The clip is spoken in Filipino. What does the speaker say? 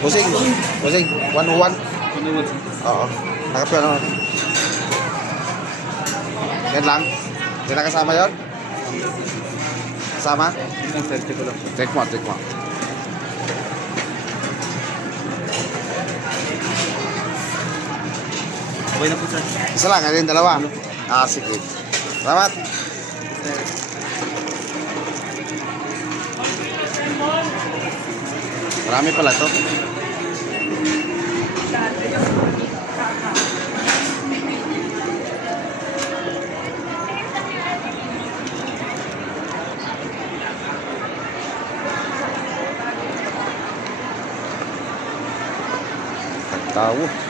Busing. Busing. 101. Oo. Nakapira naman. Yan lang. Hindi na kasama yun? Kasama? Check mo, check mo. Okay na po, sir. Isa lang, ayun, dalawa. Ah, sige. Salamat. Marami pala to. Tao.